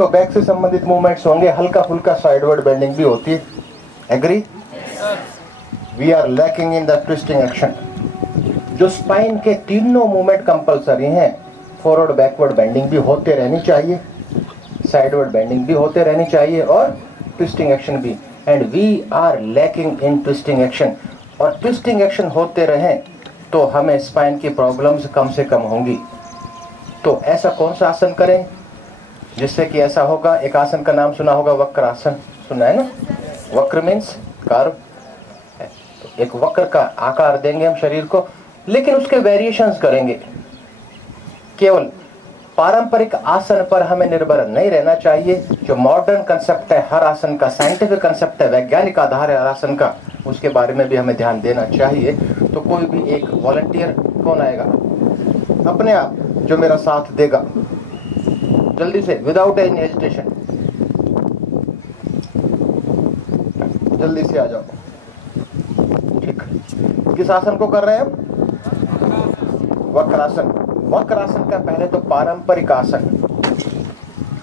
तो बैक से संबंधित मूवमेंट्स होंगे, हल्का फुल्का साइडवर्ड बेंडिंग भी होती है। Agree? We are lacking in the twisting action. जो स्पाइन के तीनों मूवमेंट कंपलसरी हैं, फॉरवर्ड बैकवर्ड बेंडिंग भी होते रहनी चाहिए, साइडवर्ड बेंडिंग भी होते रहनी चाहिए और ट्विस्टिंग एक्शन भी। And we are lacking in twisting action. और ट्विस्टिंग एक्शन होते रहें तो हमें स्पाइन की प्रॉब्लम्स कम से कम होंगी। तो ऐसा कौन सा आसन करें जिससे कि ऐसा होगा? एक आसन का नाम सुना होगा, वक्र आसन। सुना है ना? वक्र मीन्स कर्व। तो एक वक्र का आकार देंगे हम शरीर को, लेकिन उसके वेरिएशंस करेंगे। केवल पारंपरिक आसन पर हमें निर्भर नहीं रहना चाहिए। जो मॉडर्न कंसेप्ट है हर आसन का, साइंटिफिक कंसेप्ट है, वैज्ञानिक आधार है हर आसन का, उसके बारे में भी हमें ध्यान देना चाहिए। तो कोई भी एक वॉलंटियर कौन आएगा अपने आप जो मेरा साथ देगा? जल्दी से, विदाउट एनी हेजिटेशन, जल्दी से आ जाओ। ठीक, किस आसन को कर रहे हैं हम? वक्रासन। वक्रासन का पहले तो पारंपरिक आसन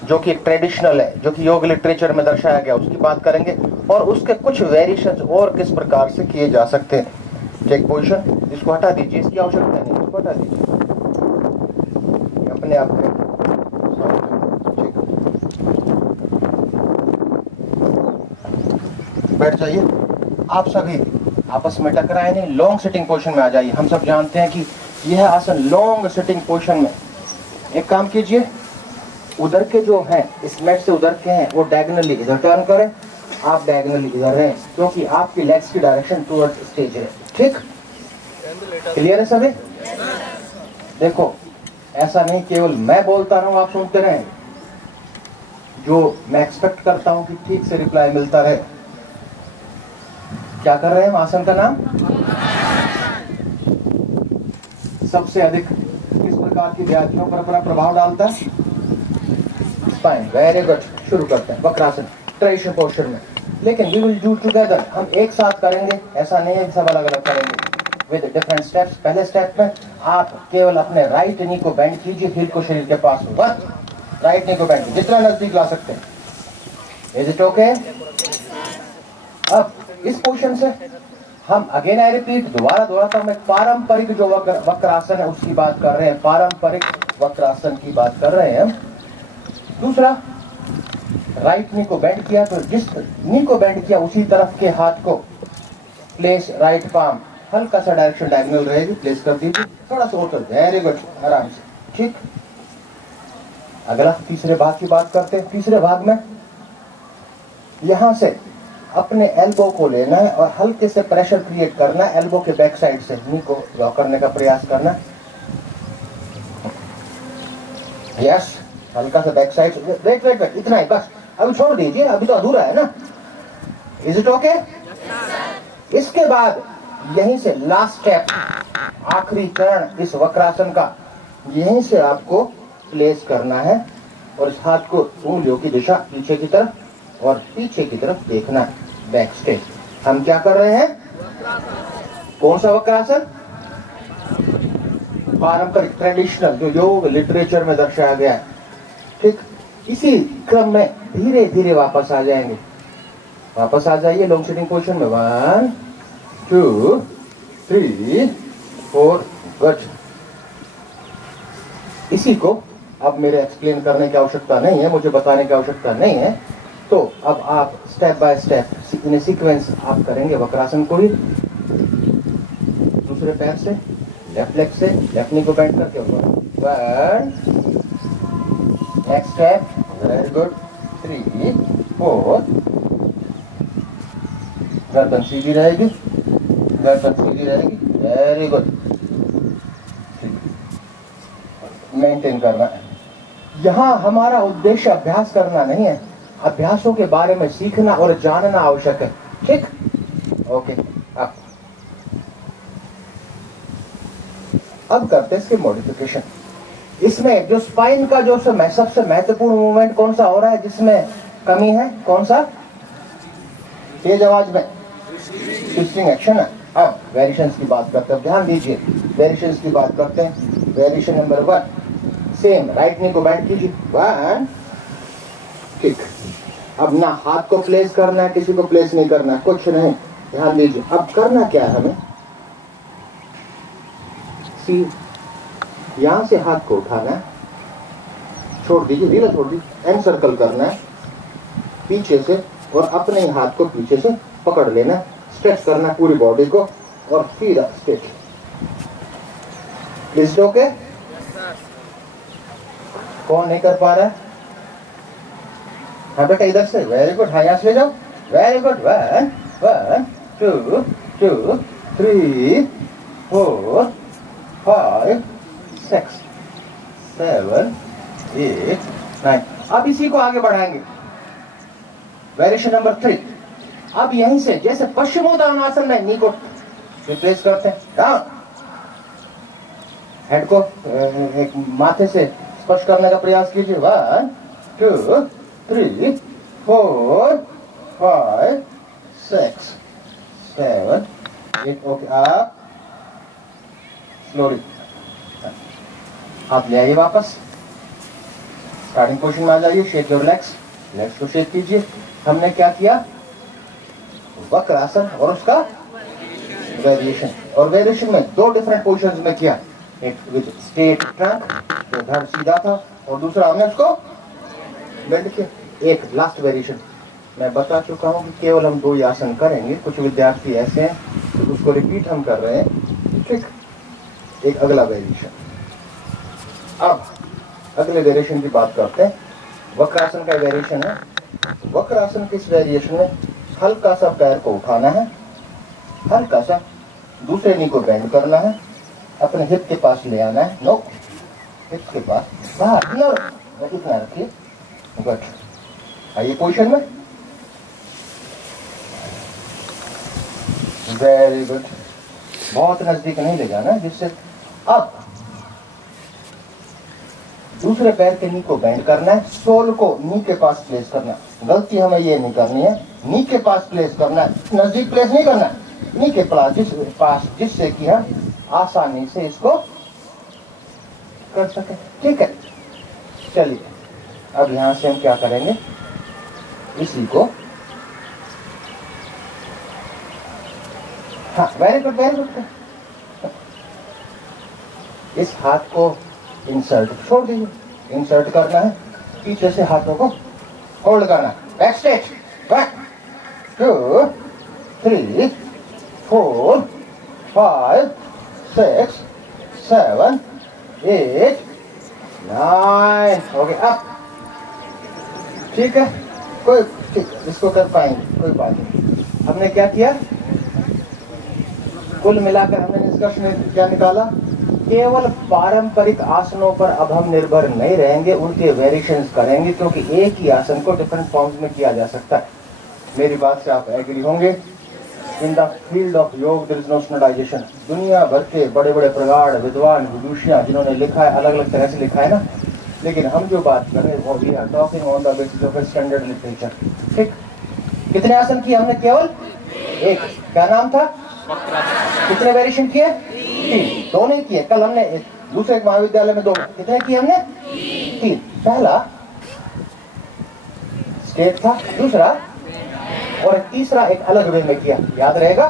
जो कि ट्रेडिशनल है, जो कि योग लिटरेचर में दर्शाया गया, उसकी बात करेंगे और उसके कुछ वेरिएशंस और किस प्रकार से किए जा सकते हैं। Take position. इसको हटा दीजिए, इसकी आवश्यकता नहीं, इसको हटा दीजिए अपने आप में। बैठ जाइए। आप सभी आपस में टकराए नहीं, लॉन्ग सिटिंग पोजीशन में आ जाइए। हम सब जानते हैं कि यह आसन लॉन्ग सिटिंग पोजीशन में। एक काम कीजिए, उधर के जो हैं, इस मैट से उधर के हैं, वो डायगोनली इधर टर्न करें, आप डायगोनली इधर रहें, क्योंकि आपकी लेग्स की डायरेक्शन टुवर्ड स्टेज है। ठीक, क्लियर है सभी? देखो, ऐसा नहीं केवल मैं बोलता रहूं आप सुनते रहें। जो मैं एक्सपेक्ट करता हूं कि ठीक से रिप्लाई मिलता रहे। क्या कर रहे हैं हम? आसन का नाम सबसे अधिक किस प्रकार की व्याधियों पर अपना प्रभाव डालता है? स्पाइन। Very good. शुरू करते हैं वक्रासन ट्रेडिशनल पोस्चर में, लेकिन वी विल डू टुगेदर। हम एक साथ करेंगे, ऐसा नहीं है सब अलग अलग करेंगे विद डिफरेंट स्टेप्स। पहले स्टेप में आप केवल अपने राइट नी को बेंड कीजिए, हील को शरीर के पास होगा, राइट नी को बेंड जितना नजदीक ला सकते हैं। Is it okay? अब इस पोजीशन से हम अगेन आई रिपीट, दोबारा हम एक पारंपरिक जो वक्रासन है उसकी बात कर रहे हैं, पारंपरिक वक्रासन की बात कर रहे हैं हम। दूसरा, राइट नी को बेंड किया, तो जिस नी को बेंड किया उसी तरफ के हाथ को प्लेस राइट पाम, हल्का सा डायरेक्शन डायगोनल रहेगी, प्लेस कर दीजिए, थोड़ा सा और। वेरी गुड, आराम से। ठीक, अगला तीसरे भाग की बात करते हैं। तीसरे भाग में यहां से अपने एल्बो को लेना है और हल्के से प्रेशर क्रिएट करना है एल्बो के बैक साइड से, नी को लॉक करने का प्रयास करना। यस, हल्का सा बैक साइड से। वेट, इतना ही बस, अभी छोड़ दीजिए, अभी तो अधूरा है ना। Is it okay? इसके बाद यहीं से लास्ट स्टेप, आखिरी चरण इस वक्रासन का, यहीं से आपको प्लेस करना है और इस हाथ को उंगलियों की दिशा पीछे की तरफ और पीछे की तरफ देखना है, बैक स्टेज। हम क्या कर रहे हैं? कौन सा वक्रासन? पारंपरिक ट्रेडिशनल जो योग लिटरेचर में दर्शाया गया है। ठीक, इसी क्रम में धीरे धीरे वापस आ जाएंगे। वापस आ जाइए लॉन्ग सिटिंग पोजीशन में। 1 2 3 4। गुड। इसी को अब मेरे एक्सप्लेन करने की आवश्यकता नहीं है, मुझे बताने की आवश्यकता नहीं है। तो अब आप step by step in sequence आप करेंगे वक्रासन को ही। दूसरे पैर से, लेफ्ट लेग से, लेफ्ट नी को बेंड करके ऊपर। 1, नेक्स्ट स्टेप, वेरी गुड, 3 4। गर्दन सीधी रहेगी, वेरी गुड। मेंटेन करना है। यहां हमारा उद्देश्य अभ्यास करना नहीं है, अभ्यासों के बारे में सीखना और जानना आवश्यक है। ठीक, ओके। अब करते हैं इसके मॉडिफिकेशन। इसमें जो स्पाइन का जो सबसे महत्वपूर्ण मूवमेंट कौन सा हो रहा है जिसमें कमी है? कौन सा? तेज आवाज में ट्विस्टिंग एक्शन है। अब वेरिएशंस की बात करते हैं, ध्यान दीजिए, वेरिएशंस की बात करते हैं। Variation number 1, same right knee को बेंड कीजिए। 1 ठीक। अब ना हाथ को प्लेस करना है, किसी को प्लेस नहीं करना है, कुछ नहीं। ध्यान दीजिए, अब करना क्या है हमें। सी, यहां से हाथ को उठाना है, छोड़ दीजिए, ढीला छोड़ दीजिए, एन सर्कल करना है पीछे से, और अपने ही हाथ को पीछे से पकड़ लेना, स्ट्रेच करना पूरी बॉडी को, और फिर स्ट्रेच। Is okay? कौन नहीं कर पा रहा है? हाँ बेटा इधर से, वेरी गुड। हाँ यहाँ से ले जाओ, वेरी गुड। 1 1 2 2 3 4 5 6 7 8 9। अब इसी को आगे बढ़ाएंगे, वेरिएशन नंबर 3। अब यहीं से जैसे पश्चिमोत्तानासन में नी को रिप्लेस करते हैं, डाउन, हेड को एक माथे से स्पर्श करने का प्रयास कीजिए। 1 2 3 4 5 6 7 8। ओके, आप स्लोली हाथ ले आइए वापस, स्टार्टिंग पोजीशन में आ जाइए। शेक योर लेग्स, लेग्स को शेक कीजिए। हमने क्या किया? वक्रासन और उसका वेरिएशन। और वेरिएशन में 2 डिफरेंट पोजीशंस में किया, एक विद स्ट्रेट ट्रंक, जो धड़ सीधा था, और दूसरा हमने उसको बेंड किया। एक लास्ट वेरिएशन मैं बता चुका हूं कि केवल हम 2 ही आसन करेंगे। कुछ विद्यार्थी ऐसे हैं तो उसको रिपीट हम कर रहे हैं, ठीक। एक अगला वेरिएशन। अब अगले वेरिएशन की बात करते हैं। वक्रासन का वेरिएशन है। वक्रासन के इस वेरिएशन में हल्का सा पैर को उठाना है, हल्का सा दूसरे नी को बेंड करना है, अपने हिप के पास ले आना है, नो हिप के पास, बाहर इतना रखिए। गुड, आइए पोजीशन में, वेरी गुड। बहुत नजदीक नहीं ले जाना, जिससे अब दूसरे पैर के नी को बेंड करना है, सोल को नी के पास प्लेस करना है। गलती हमें ये नहीं करनी है, नी के पास प्लेस करना है, नजदीक प्लेस नहीं करना है, नी के पास, जिससे कि हम आसानी से इसको कर सके, ठीक है। चलिए अब यहां से हम क्या करेंगे, इसी को, हाँ वेरी गुड वेरी गुड। इस हाथ को इंसर्ट, छोड़ दीजिए, इंसर्ट करना है, पीछे से हाथों को होल्ड करना, बैक स्ट्रेच, 1 2 3 4 5 6 7 8 9। ओके, अब ठीक है, कोई ठीक, इसको कर पाएंगे, कोई बात नहीं। हमने क्या किया, कुल मिलाकर हमने निष्कर्ष में क्या निकाला, केवल पारंपरिक आसनों पर अब हम निर्भर नहीं रहेंगे, उनके वेरिएशंस करेंगे, क्योंकि एक ही आसन को डिफरेंट फॉर्म्स में किया जा सकता है। मेरी बात से आप एग्री होंगे। इन द फील्ड ऑफ योग देयर इज नो स्टैंडर्डाइजेशन। दुनिया भर के बड़े बड़े प्रगाढ़ विद्वान विदुषियां जिन्होंने लिखा है, अलग अलग तरह से लिखा है ना, लेकिन हम जो बात कर रहे हैं वो we are talking on the basis of standard literature, ठीक। कितने आसन किए हमने? केवल एक। क्या नाम था? कितने वेरिएशन किए? 3। 2 नहीं किए, कल हमने दूसरे महाविद्यालय में 2। कितने किए हमने? 3। पहला स्ट्रेट था, दूसरा और तीसरा एक अलग वे में किया, याद रहेगा।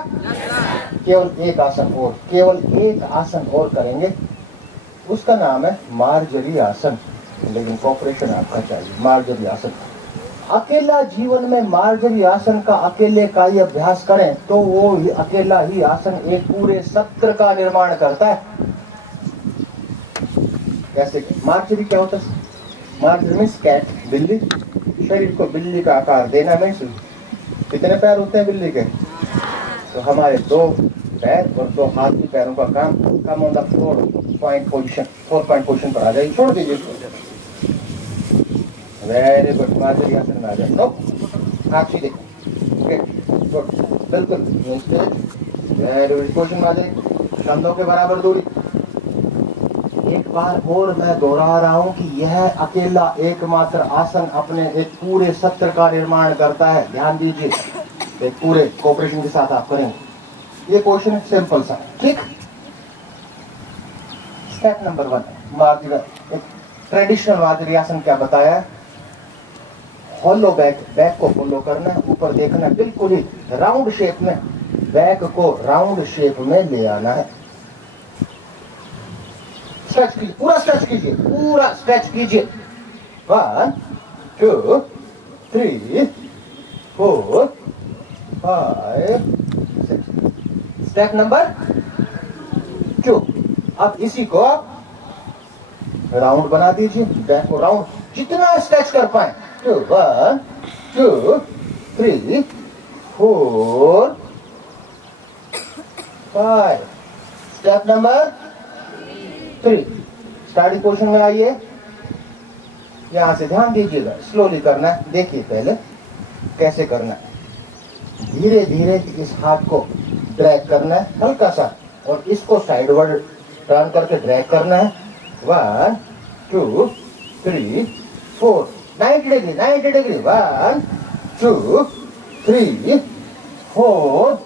केवल एक आसन और, केवल एक आसन और करेंगे, उसका नाम है मार्जरी आसन, लेकिन कॉपरेशन आपका चाहिए। मार्जरी आसन अकेला जीवन में मार्जरी आसन का अकेले का ही अभ्यास करें तो वो अकेला ही आसन एक पूरे सत्र का निर्माण करता है। कैसे? मार्जरी क्या होता है? मार्जरी मीन्स कैट, बिल्ली। शरीर को बिल्ली का आकार देना मीन्स, कितने पैर होते हैं बिल्ली के? तो हमारे 2 पैर और 2 हाथ के पैरों का काम, come on the 4 point position पर आ जाइए, छोड़ दीजिए इसको। वेरी गुड, मार्जरी आसन में आ जाए, नो हाथ सीधे, गुड, बिल्कुल वेरी गुड, पोजीशन में आ जाए, कंधों के बराबर दूरी। एक बार और मैं दोहरा रहा हूं कि यह अकेला एकमात्र आसन अपने एक पूरे सत्र का निर्माण करता है। ध्यान दीजिए, एक पूरे कोऑपरेशन के साथ आप करेंगे। ये क्वेश्चन सिंपल सा, ठीक। Step number 1, Marjorie, traditional Marjorie आसन क्या बताया? हॉलो बैक, बैक को फॉलो करना है, ऊपर देखना, बिल्कुल ही राउंड शेप में, बैक को राउंड शेप में ले आना है। स्ट्रेच कीजिए, पूरा स्ट्रेच कीजिए, पूरा स्ट्रेच कीजिए। 1 2 3 4 5 6। Step number 2। अब इसी को राउंड बना दीजिए, बैक को राउंड जितना स्ट्रेच कर पाए। 1 2 3 4 5। Step number 3। स्टार्टिंग पोजीशन में आइए, यहां से ध्यान दीजिएगा, स्लोली करना है। देखिए पहले कैसे करना है, धीरे धीरे इस हाथ को ड्रैग करना है हल्का सा, और इसको साइडवर्ड टर्न करके ड्रैग करना है। 1 2 3 4 90 डिग्री, 90 डिग्री। 1 2 3 4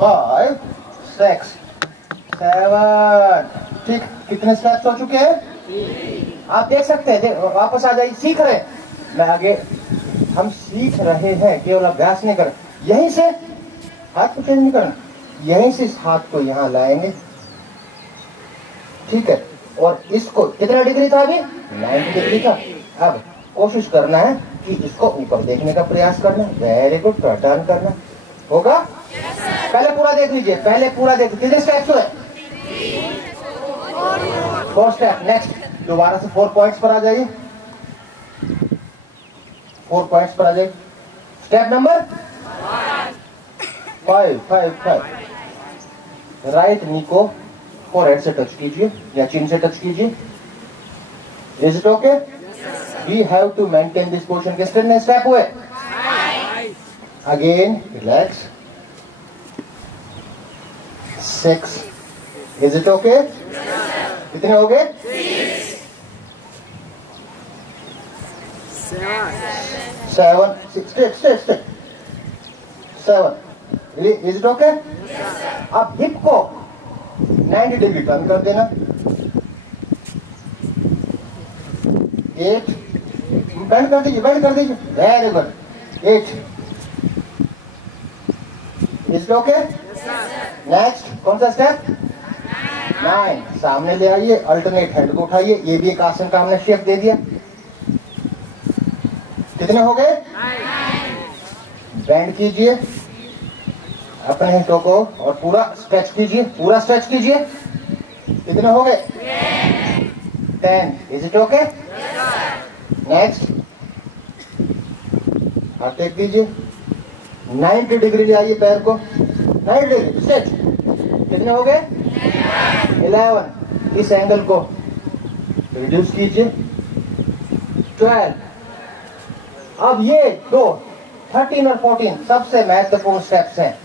5 6 7। ठीक, कितने स्टेप्स हो चुके हैं आप देख सकते हैं। वापस आ जाइए, सीख रहे हैं, मैं आगे, हम सीख रहे हैं, केवल अभ्यास नहीं कर। यहीं से हाथ को चेंज नहीं करना, यहीं से इस हाथ को यहां लाएंगे, ठीक है। और इसको कितना डिग्री था अभी? 90 डिग्री था। अब कोशिश करना है कि इसको ऊपर देखने का प्रयास करना। वेरी गुड, टर्न करना होगा। पहले पूरा देख लीजिए, पहले पूरा देख। कितने स्टेप्स हुए? 4 स्टेप। नेक्स्ट दोबारा से 4 पॉइंट्स पर आ जाइए, 4 पॉइंट्स पर आ जाइए। Step number 5। राइट नी को फोरहेड से टच कीजिए या चिन से टच कीजिए। Is it okay? We have to maintain this position. कितने स्टेप हुए? Again relax. 6। Is it okay? कितने हो गए? 7 6 7। Is it okay? अब हिप को 90 डिग्री टर्न कर देना। 8 बेंड कर दीजिए, बेंड कर दीजिए। Very good. 8। Is it okay? Next कौन सा स्टेप? 9। सामने ले आइए, अल्टरनेट हैंड को उठाइए। ये भी एक आसन का हमने शेप दे दिया। कितने हो गए? बेंड कीजिए अपने हितों को और पूरा स्ट्रेच कीजिए, पूरा स्ट्रेच कीजिए। कितने हो गए? 10। Is it okay? नेक्स्ट हाथ टेक दीजिए, 90 डिग्री ले आइए पैर को, 90 डिग्री स्ट्रेच। कितने हो गए? 11। इस एंगल को रिड्यूस कीजिए। 12। अब ये दो 13 और 14 सबसे महत्वपूर्ण स्टेप्स हैं।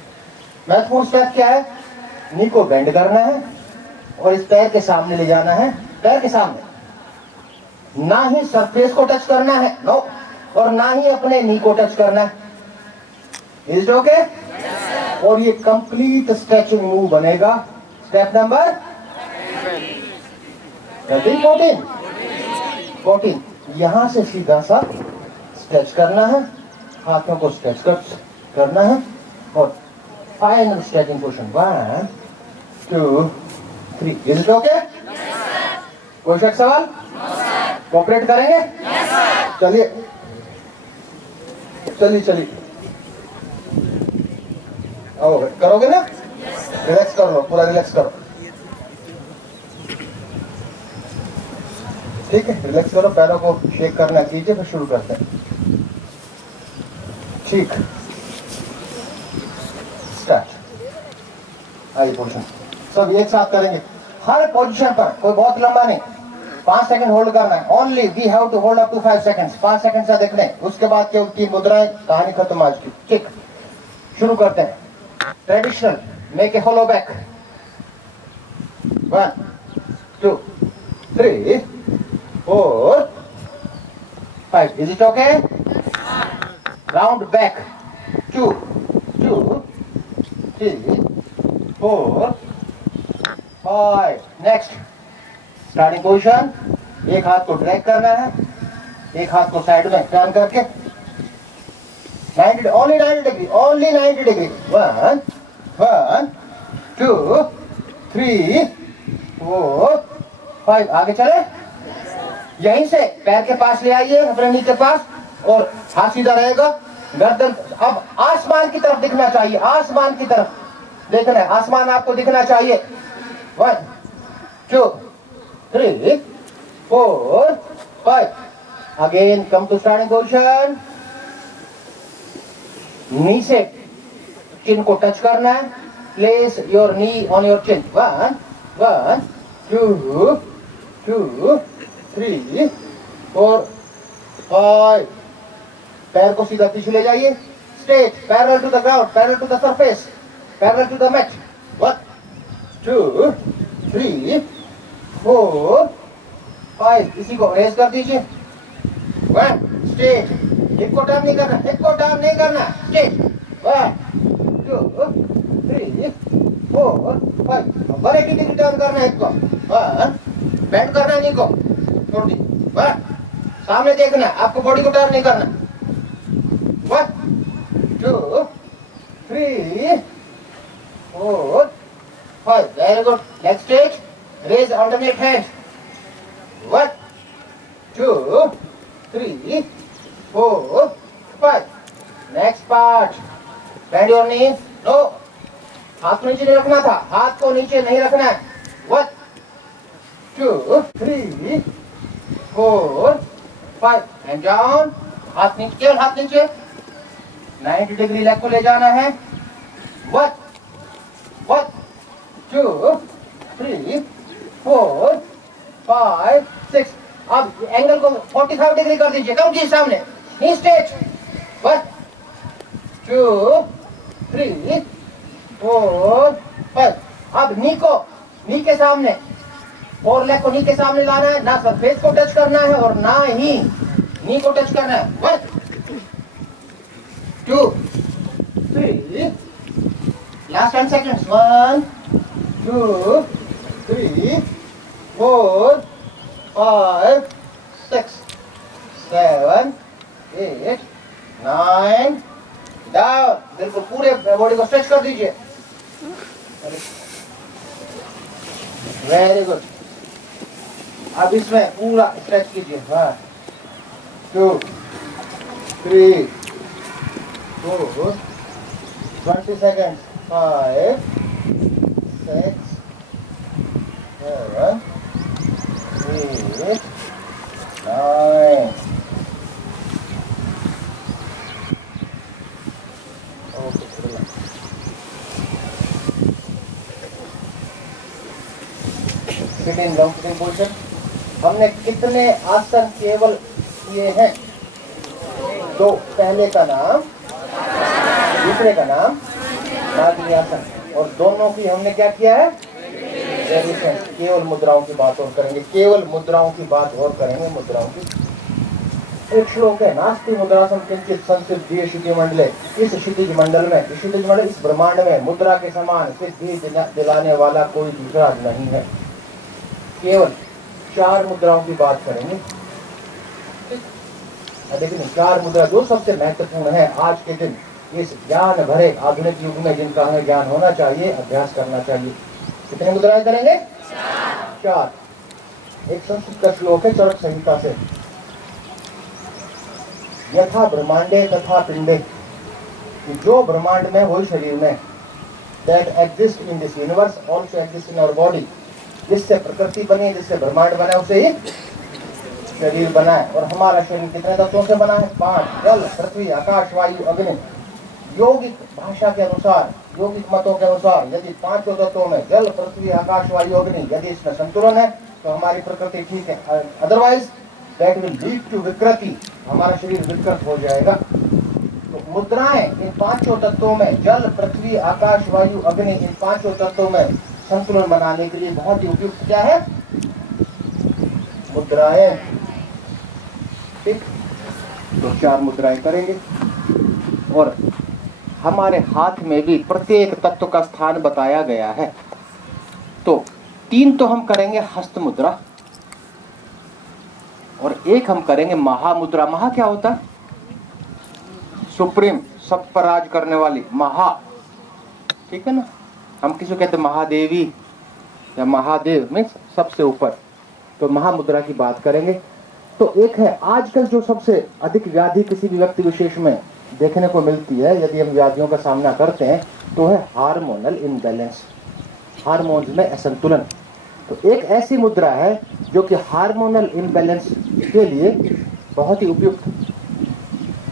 महत्वपूर्ण स्टेप क्या है? नी को बेंड करना है और इस पैर के सामने ले जाना है, पैर के सामने। ना ही सरफेस को टच करना है, नो, और ना ही अपने नी को टच करना है। Is it okay? और ये कंप्लीट स्ट्रेचिंग मूव बनेगा। Step number 14। यहां से सीधा सा स्ट्रेच करना है, हाथों को स्ट्रेच करना है और final stretching position. 1 2 3। Is it okay? कोई शक सवाल? कोऑपरेट करेंगे? चलिए चलिए करोगे ना? रिलैक्स कर लो, पूरा रिलैक्स करो। ठीक है, रिलैक्स करो, पैरों को शेक करना कीजिए, फिर शुरू करते हैं। ठीक, स्टार्ट। आइए पोजीशन सब एक साथ करेंगे, हर पोजीशन पर, कोई बहुत लंबा नहीं। 5 सेकंड होल्ड करना है। Only we have to hold up to 5 seconds. 5 second से देखने, उसके बाद केवल 3 मुद्राएं, कहानी खत्म आज की। ठीक, शुरू करते हैं। Traditional make a hollow back. 1 2 3 4 5। Is it okay? Round back. 2 2 3 4 5। Next starting position, एक हाथ को ड्रैग करना है, एक हाथ को साइड में टर्न करके 90, only 90 degree, only 90 degree. 1, 1, 2, 3, 4, 5. आगे चले, यहीं से पैर के पास ले आइए, अपने नी के पास, और हाथ सीधा रहेगा, गर्दन अब आसमान की तरफ दिखना चाहिए, आसमान की तरफ देखना है, आसमान आपको दिखना चाहिए। 1, 2, 3, 4, 5. Again come to starting position. Knee से चिन को टच करना है, place your knee on your chin. 1, 1, 2, 2, 3, 4, 5. पैर को सीधा पीछे ले जाइए, straight, parallel to the ground, parallel to the surface, parallel to the mat. 1, 2, 3, 4, 5. इसी को रेज कर दीजिए। 1, स्ट्रेट, एक को टर्न नहीं करना, एक को टर्न नहीं करना, स्ट्रेट। 1, 2, 3, 4, 5. 180 डिग्री टर्न करना है, एक को 1, बेंड करना है, नहीं को छोड़ दी। 1, सामने देखना है, आपको बॉडी को टर्न नहीं करना। 1, 2, 3, 4, 5. Very good. Leg straight, raise alternate hand. 1, 2, 3, 4, 5. Next part, bend your knees. No, हाथ को नीचे नहीं रखना था, हाथ को नीचे नहीं रखना है। 1, 2, 3, 4, 5. एंड डाउन, हाथ नीचे, केवल हाथ नीचे। 90 डिग्री लेग को ले जाना है। 1, 2, 3, 4, 5, 6. अब एंगल को 45 डिग्री कर दीजिए, कम कीजिए सामने, नी स्ट्रेट। 1, 2, 3, 4, 5. अब नी के सामने, और लेग को नी के सामने लाना है, ना सरफेस को टच करना है और ना ही नी को टच करना है। 1, 2, 3, लास्ट 10 seconds. 1, 2, 3, 4, 5, 6, 7, 8, 9. डाउन, बिल्कुल पूरे बॉडी को स्ट्रेच कर दीजिए। Very good. अब इसमें पूरा स्ट्रेच कीजिए। 1, 2, 3, 4, 20 seconds. 5, 6, 7, 8, 9. Sitting down, sitting position. हमने कितने आसन केवल किए हैं? 2। पहले का नाम, दूसरे का नाम आसन, और दोनों की हमने क्या किया है? केवल मुद्राओं की बात और करेंगे, केवल मुद्राओं की बात और करेंगे, मुद्राओं की। एक श्लोक है, नास्ति मुद्रासन किंचित संसिद्धिः क्षिति मंडले। इस क्षितिज मंडल में, क्षितिज मंडल इस ब्रह्मांड में मुद्रा के समान सिद्धि दिलाने वाला कोई दूसरा नहीं है। केवल 4 मुद्राओं की बात करेंगे। देखिए 4 मुद्रा जो सबसे महत्वपूर्ण है आज के दिन, इस ज्ञान भरे आधुनिक युग में, जिनका हमें ज्ञान होना चाहिए, अभ्यास करना चाहिए। कितने मुद्राएं करेंगे? 4। एक संस्कृत का श्लोक है चरक संहिता से, यथा ब्रह्मांडे तथा पिंडे, जो ब्रह्मांड में वही शरीर में, that exist in this universe also exist in our body. जिससे प्रकृति बनी, जिससे ब्रह्मांड बना, उसे ही शरीर बना है। और हमारा शरीर कितने तत्वों से बना है? 5, जल, पृथ्वी, आकाश, वायु, अग्नि। योगिक भाषा के अनुसार, योगिक मतों के अनुसार, यदि 5 तत्वों में जल, पृथ्वी, आकाश, वायु, अग्नि, यदि इसमें संतुलन है तो हमारी प्रकृति ठीक है। Otherwise that will lead to विकृति, हमारा शरीर विकृत हो जाएगा। तो मुद्राएं इन 5 तत्वों में, जल, पृथ्वी, आकाश, वायु, अग्नि, इन 5 तत्वों में संतुलन बनाने के लिए बहुत ही उपयुक्त क्या है? मुद्राएं। ठीक, तो 4 मुद्राएं करेंगे। और हमारे हाथ में भी प्रत्येक तत्व का स्थान बताया गया है। तो 3 तो हम करेंगे हस्त मुद्रा, और एक हम करेंगे महामुद्रा। महा क्या होता है? सुप्रीम, सब पर राज करने वाली, महा, ठीक है ना। हम किसी को कहते हैं महादेवी या महादेव, मीन्स सबसे ऊपर। तो महामुद्रा की बात करेंगे। तो एक है आजकल जो सबसे अधिक व्याधि किसी भी व्यक्ति विशेष में देखने को मिलती है, यदि हम व्याधियों का सामना करते हैं, तो है हार्मोनल इम्बैलेंस, हार्मोन्स में असंतुलन। तो एक ऐसी मुद्रा है जो कि हार्मोनल इम्बैलेंस के लिए बहुत ही उपयुक्त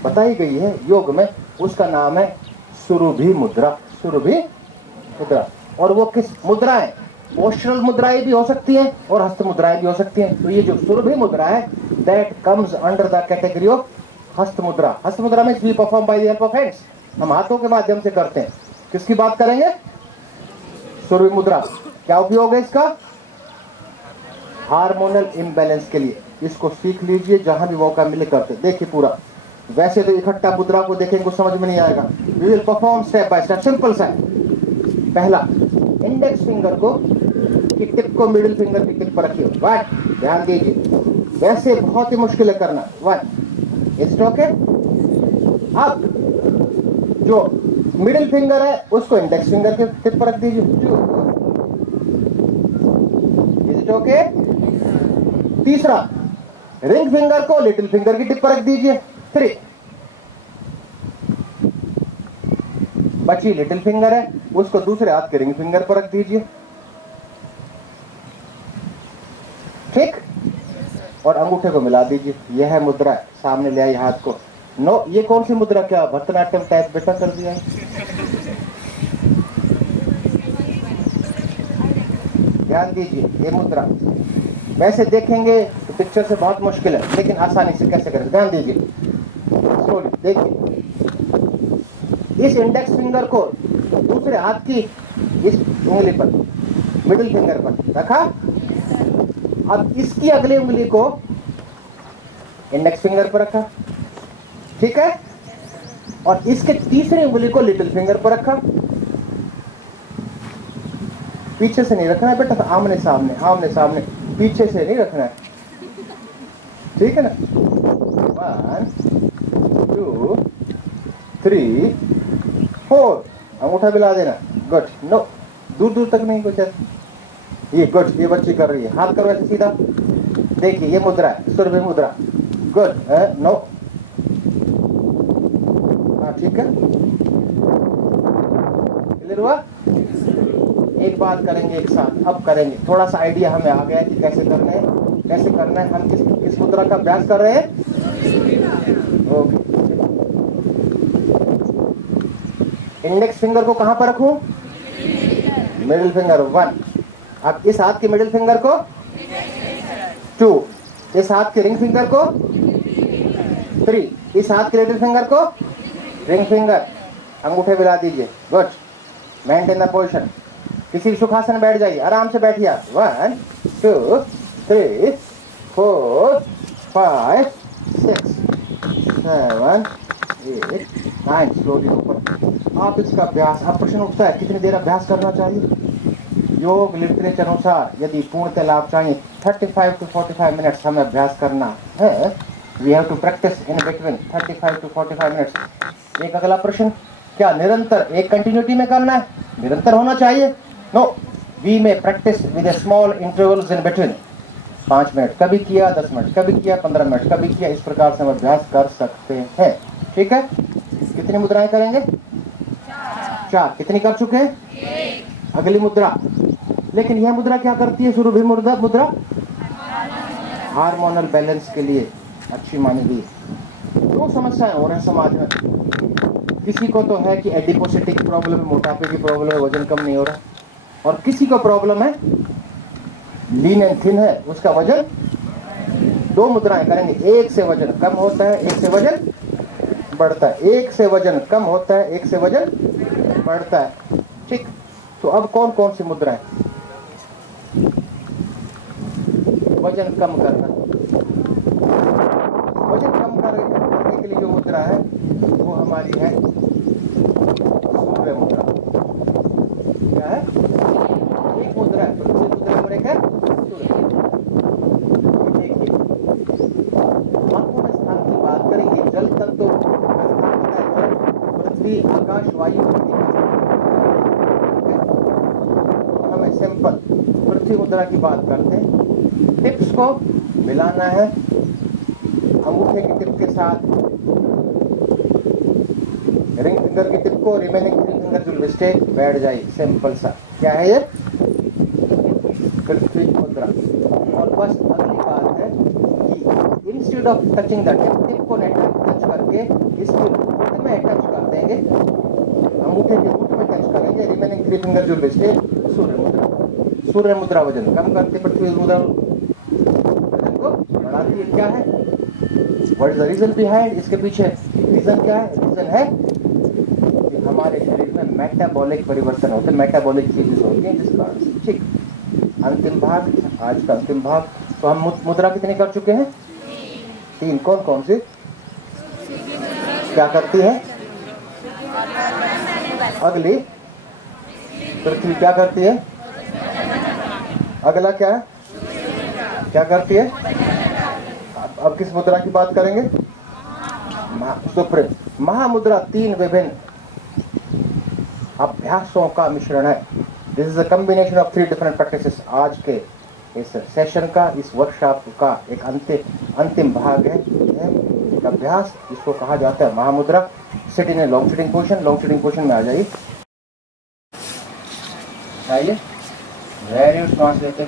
बताई गई है योग में। उसका नाम है सुरभि मुद्रा। सुरभि मुद्रा। और वो किस मुद्राएं? पोस्चरल मुद्राएं भी हो सकती हैं और हस्त मुद्राएं भी हो सकती हैं। तो ये जो सुरभि मुद्रा है, that comes under the category of hasta mudra. हस्त मुद्रा में we perform by the help of hands, हम हाथों के माध्यम से करते हैं। किसकी बात करेंगे? सुरभि मुद्रा। क्या उपयोग है इसका? हार्मोनल इम्बैलेंस के लिए। इसको सीख लीजिए जहां भी मौका मिले करते। देखिए पूरा, वैसे तो इकट्ठा मुद्रा को देखेंगे कुछ समझ में नहीं आएगा। We will perform step by step. Simple सा है। पहला, इंडेक्स फिंगर को की टिप को मिडिल फिंगर की टिप पर रखिए। वन, ध्यान दीजिए, वैसे बहुत ही मुश्किल है करना। One, it's okay. अब जो मिडिल फिंगर है उसको इंडेक्स फिंगर के टिप पर रख दीजिए। Two, is it okay. तीसरा, रिंग फिंगर को लिटिल फिंगर की टिप पर रख दीजिए। थ्री, बची लिटिल फिंगर है उसको दूसरे हाथ के रिंग फिंगर पर रख दीजिए। ठीक, और अंगूठे को मिला दीजिए। यह है मुद्रा। सामने ले आई हाथ को। नो, ये कौन सी मुद्रा? क्या भरतनाट्यम टाइप बेटा कर दिया है? ध्यान दीजिए, ये मुद्रा वैसे देखेंगे तो पिक्चर से बहुत मुश्किल है, लेकिन आसानी से कैसे करें। ध्यान दीजिए, स्लोली देखिए। इस इंडेक्स फिंगर को दूसरे हाथ की इस उंगली पर, मिडिल फिंगर पर रखा। अब इसकी अगली उंगली को इंडेक्स फिंगर पर रखा, ठीक है। और इसके तीसरी उंगली को लिटिल फिंगर पर रखा। पीछे से नहीं रखना है बेटा, आमने सामने, आमने सामने, पीछे से नहीं रखना है, ठीक है ना। 1 2 3 4, अंगूठा मिला देना। गुड। नो, दूर दूर तक नहीं, कुछ है ये। गुड, ये बच्ची कर रही है। हाथ करो ऐसे सीधा। देखिए ये मुद्रा है, सुरभि मुद्रा। गुड। नो, हाँ ठीक है, क्लियर हुआ। एक बात करेंगे एक साथ, अब करेंगे। थोड़ा सा आइडिया हमें आ गया कि कैसे करना है, कैसे करना है। हम किस मुद्रा का अभ्यास कर रहे हैं? ओके। इंडेक्स फिंगर को कहां पर रखूं? Middle finger. 1। अब इस हाथ के मिडिल फिंगर को 2, इस हाथ के रिंग फिंगर को 3, इस हाथ के लिटिल फिंगर को रिंग फिंगर। अंगूठे मिला दीजिए। गुड। Maintain the position. किसी भी सुखासन बैठ जाइए, आराम से बैठिए आप। 1 2 3 4 5 6 7 8 9। स्लोली ऊपर। आप इसका अभ्यास, अब प्रश्न उठता है कितनी देर अभ्यास करना चाहिए? योग लिटरेचर अनुसार यदि पूर्णतः लाभ चाहिए 35 to 45 मिनट्स हमें अभ्यास करना है। We have to practice in between 35 to 45 minutes. एक अगला प्रश्न, क्या निरंतर एक कंटिन्यूटी में करना है? निरंतर होना चाहिए? नो, वी में practice with small intervals in between. 5 minute कभी किया, 10 मिनट कभी किया, 15 मिनट कभी किया, इस प्रकार से हम अभ्यास कर सकते हैं। ठीक है। कितनी मुद्राएं करेंगे? 4। कितनी कर चुके हैं? अगली मुद्रा। लेकिन यह मुद्रा क्या करती है? सुरभि मुद्रा हार्मोनल बैलेंस के लिए अच्छी मानी गई। 2 समस्याएं हो रहे हैं समाज में। किसी को तो है कि एडिपोसिटिक प्रॉब्लम, मोटापे की प्रॉब्लम है, वजन कम नहीं हो रहा। और किसी को प्रॉब्लम है लीन एंड थिन है, उसका वजन। 2 मुद्राएं करेंगे। एक से वजन कम होता है, एक से वजन बढ़ता है। एक से वजन कम होता है, एक से वजन बढ़ता है। ठीक। तो अब कौन कौन सी मुद्राएं? वजन कम करना। वजन कम करने के लिए जो मुद्रा है वो हमारी है सूर्य मुद्रा। क्या है? एक मुद्रा है, तो दूसरी मुद्रा पर एक है सूर्य। देखिए पृथ्वी आकाश वायु हमें सिंपल पृथ्वी मुद्रा की बात करते हैं। टिप्स को मिलाना है अंगूठे की टिप के साथ, रिंग फिंगर की टिप को रिमेनिंग 3 फिंगर जो मिस्टेक बैठ जाए। सिंपल सा क्या है ये पृथ्वी मुद्रा। और बस अगली बात है कि instead of touching the tip को टच करके इसके रूट में टच कर देंगे, अंगूठे के रूट में टच करेंगे। रिमेनिंग 3 फिंगर जो मिस्टेक सूर्य मुद्रा। सूर्य मुद्रा वजन कम करते, पृथ्वी मुद्रा वजन को बढ़ाती है। क्या है what is the reason behind? इसके पीछे रीजन क्या है? रीजन है कि हमारे शरीर में मेटाबॉलिक परिवर्तन होते हैं, मेटाबॉलिक चेंजेस होते हैं, जिस कारण से। ठीक, अंतिम भाग, आज का अंतिम भाग। तो हम मुद्रा कितनी कर चुके हैं? 3। कौन कौन सी? क्या करती है? अगली पृथ्वी क्या करती है? अगला क्या है? क्या करती है? अब किस मुद्रा की बात करेंगे? सुप्रीम महामुद्रा 3 विभिन्न अभ्यासों का मिश्रण है। This is a combination of 3 different practices. आज के इस सेशन का, इस वर्कशॉप का एक अंतिम भाग है। एक अभ्यास, इसको कहा जाता है Mahamudra. Sit in a long sitting position. Long sitting position में आ जाइए। आइए, वेरी श्वास लेते।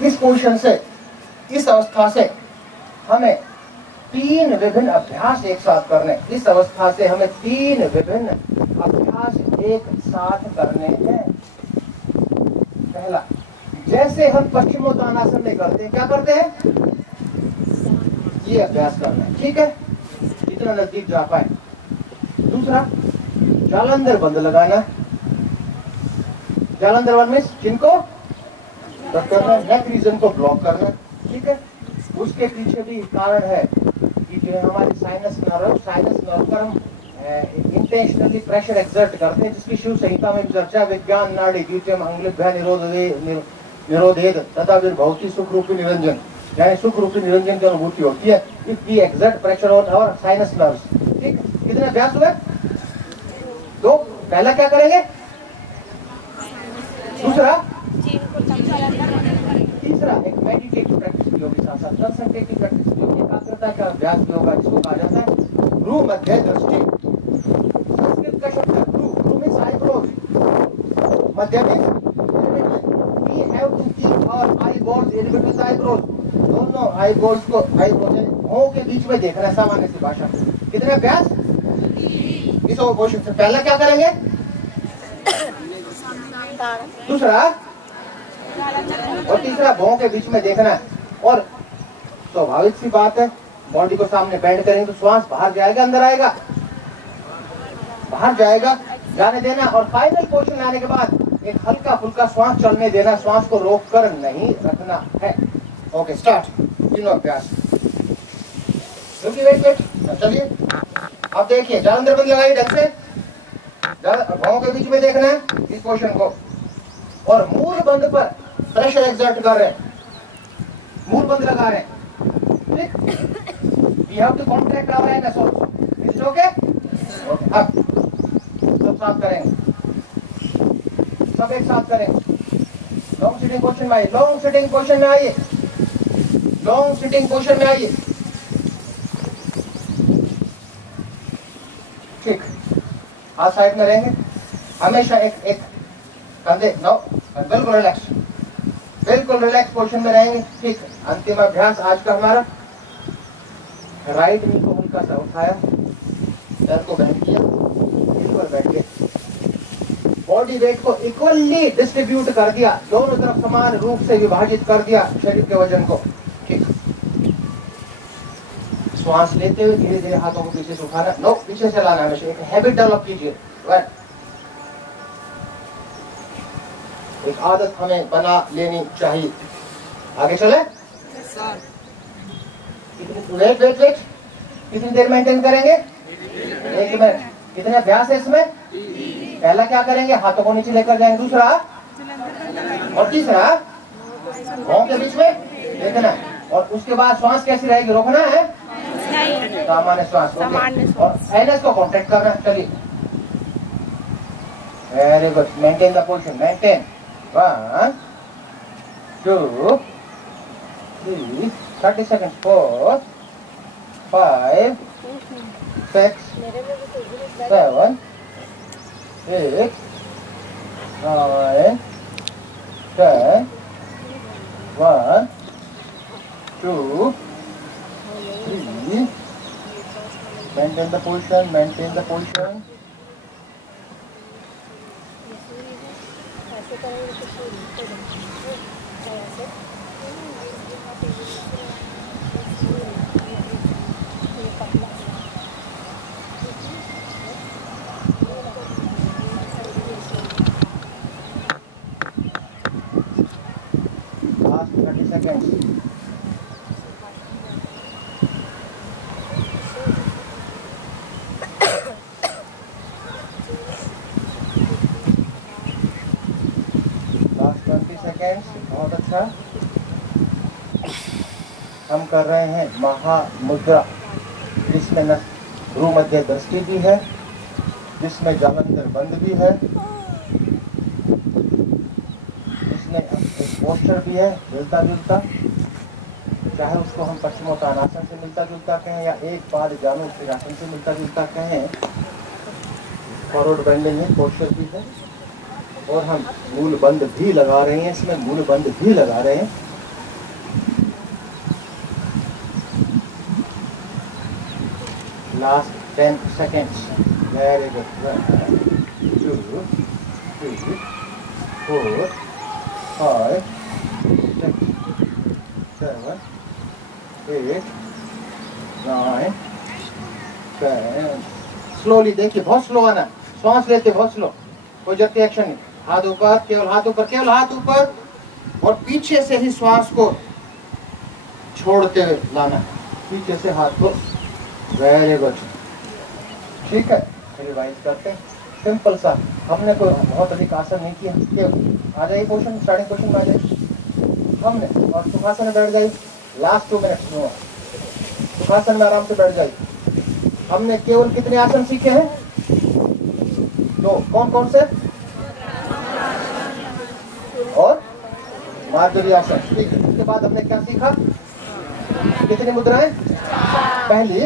इस पोजीशन से, इस अवस्था से हमें 3 विभिन्न अभ्यास एक साथ करने। इस अवस्था से हमें 3 विभिन्न अभ्यास एक साथ करने हैं। पहला, जैसे हम पश्चिमोत्तानासन में करते हैं, क्या करते हैं? ये अभ्यास करना है। ठीक है, इतना नजदीक जा पाए। दूसरा, जालंधर बंद लगाना। जालंधर बंद में चिन को करना, नेक रीजन को ब्लॉक करना। ठीक है, उसके पीछे भी कारण है कि जो हमारे साइनस नर्व पर हम इंटेंशनली प्रेशर एक्सर्ट करते हैं, जिसकी शिव संहिता में चर्चा। विज्ञान नाड़ी द्वितीयम अंगुलिभ्यां निरोधेद तथा फिर भौति सुख रूपी निरंजन, यानी सुख रूपी निरंजन की अनुभूति होती है if we exert pressure on our sinus nerves. ठीक, कितने अभ्यास हुए? 2। पहला क्या करेंगे? दूसरा, तीसरा एक मेडिटेटिव प्रैक्टिस भी होगी, साथ साथ कंसंट्रेटिव प्रैक्टिस भी होगी, एकाग्रता का अभ्यास भी होगा, जिसको कहा जाता है भ्रू मध्य दृष्टि। संस्कृत का शब्द है भ्रू मींस आईब्रोज, मध्य means we have to keep our eyeballs in between the eyebrows. दोनों आईबॉल्स को, आईब्रोज हों के बीच में देखना है, सामान्य सी भाषा। कितने अभ्यास? इस क्वेश्चन से पहला क्या करेंगे? दूसरा और तीसरा भौं के बीच में देखना है। और स्वाभाविक सी बात है, बॉडी को सामने बेंड करेंगे तो श्वास बाहर जाएगा, अंदर आएगा? बाहर जाएगा, जाने देना। और फाइनल पोजीशन लाने के बाद एक हल्का फुल्का श्वास चलने देना, श्वास को रोक कर नहीं रखना है। Okay, start. तीनों अभ्यास। वेट, चलिए अब देखिए, जालंधर बंद लगाइए ढंग से। भौं के बीच में देखना है इस पोजीशन को, और मूल बंद पर प्रेशर एक्सर्ट कर रहे हैं, मूल बंद लगा रहे हैं। ठीक, we have to contract our NS also. Is okay? अब सब साथ करेंगे, सब एक साथ करेंगे। लॉन्ग सिटिंग पोजीशन में आइए, लॉन्ग सिटिंग पोजीशन में आइए, लॉन्ग सिटिंग पोजीशन में आइए। ठीक, हाथ साइड में रहेंगे हमेशा। एक कंधे नो, बिल्कुल रिलैक्स, बिल्कुल रिलैक्स पोजीशन में रहेंगे। ठीक, अंतिम अभ्यास आज का हमारा। राइट नी को हल्का सा उठाया, सर को बेंड किया, इक्वल बैठ गए, बॉडी वेट को इक्वली डिस्ट्रीब्यूट कर दिया, दोनों तरफ समान रूप से विभाजित कर दिया शरीर के वजन को। ठीक, श्वास लेते हुए धीरे धीरे हाथों को पीछे से उठाना, नो पीछे से लाना, हमेशा एक हैबिट डेवलप कीजिए। एक आदत हमें बना लेनी चाहिए। आगे चले। वेट, कितनी देर मेंटेन करेंगे? 1 मिनट। कितने अभ्यास है इसमें? पहला क्या करेंगे? हाथों को नीचे लेकर जाएंगे। दूसरा और तीसरा भौं के बीच में देखना, और उसके बाद श्वास कैसी रहेगी? रोकना है? सामान्य श्वास। और साइनस को कॉन्ट्रैक्ट करना। चलिए, very good. Maintain the position, maintain. 1 2 3 30 seconds, 4 5 6 7 8 9 10 1 2 3 maintain the position, maintain the position. Last 30 seconds. Last 20 seconds. बहुत अच्छा। हम कर रहे हैं महामुद्रा, जिसमें भ्रूमध्य दृष्टि भी है, जिसमें जालंधर बंद भी है, जिसमें पोस्चर भी है मिलता जुलता, चाहे उसको हम पश्चिमोत्तानासन से मिलता जुलता कहें या एक पाद जानु शीर्षासन से मिलता जुलता कहें। फॉरवर्ड बेंडिंग है, पोस्चर भी है, और हम मूल बंद भी लगा रहे हैं, इसमें मूल बंद भी लगा रहे हैं। Last 10 seconds. Very good. 1 2 3 4 5 6 7 8 9 10। Slowly देखिए, बहुत स्लो आना, सांस लेते बहुत स्लो, कोई जल्दी एक्शन नहीं। हाथ ऊपर, केवल हाथ ऊपर, केवल हाथ ऊपर, और पीछे से ही श्वास को छोड़ते हुए लाना, पीछे से हाथ को। वेरी गुड, ठीक है। रिवाइज करते हैं, सिंपल सा। हमने कोई बहुत अधिक आसन नहीं किया। आ जाइए पोजीशन, स्टार्टिंग पोजीशन में आ जाइए हमने, और सुखासन में बैठ जाइए। लास्ट 2 मिनट्स में सुखासन में आराम से बैठ जाइए। हमने केवल कितने आसन सीखे हैं? 2। कौन कौन से? और मार्जरी आसन। ठीक है, उसके बाद हमने क्या सीखा? कितनी मुद्राएं? पहली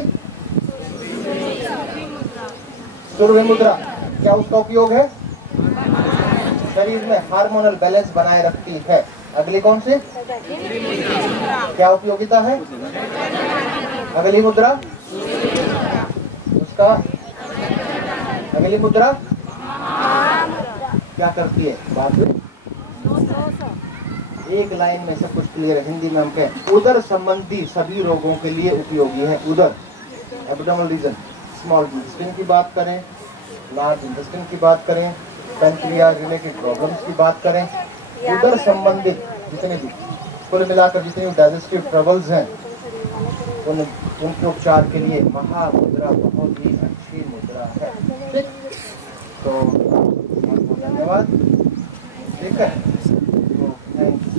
सूर्य मुद्रा, क्या उसका उपयोग है? शरीर में हार्मोनल बैलेंस बनाए रखती है। अगली कौन सी? क्या उपयोगिता है? अगली मुद्रा उसका, अगली मुद्रा क्या करती है? बात एक लाइन में सब कुछ क्लियर है। हिंदी में हम कहें, उदर संबंधी सभी रोगों के लिए उपयोगी है। उदर, एब्डोमिनल रीजन, स्मॉल इंटेस्टाइन की बात करें, लार्ज इंटेस्टाइन की बात करें, पैंक्रियाज रिलेटेड प्रॉब्लम्स की बात करें, उदर संबंधित जितने भी कुल मिलाकर जितने भी डाइजेस्टिव ट्रबल्स हैं, उनके उपचार के लिए महामुद्रा बहुत ही अच्छी मुद्रा है। ठीक, तो धन्यवाद। ठीक है, तो थैंक यू।